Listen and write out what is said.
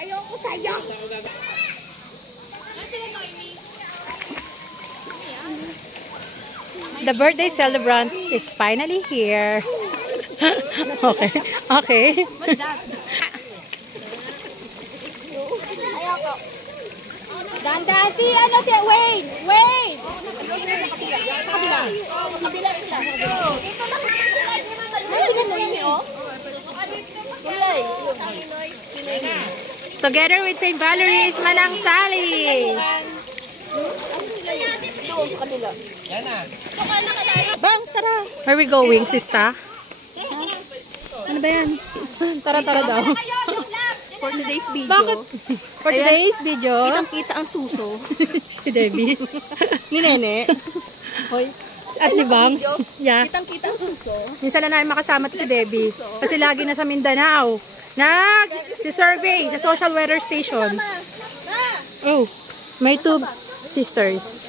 Ayoko sa'yo. The birthday celebrant is finally here. Okay. Okay. Ayoko. Ganda si Wayne. Wayne. Kabila. Kabila sila. Dito na sila. Sila Noemi, oh. Together with St. Valerie is Manang Sally. Bangs, tara. Where we going, sista? Ano ba yan? Tara-tara daw. For today's video. Bakit? For today's video? Kitang-kita ang suso. Si Debbie. Ni Nene. Hoy. At ni Bangs. Yeah. Kitang-kita ang suso. Minsan na namin makasama to si Debbie. Kasi lagi na sa Mindanao. Nag-survey sa social weather station. Oh, may two sisters.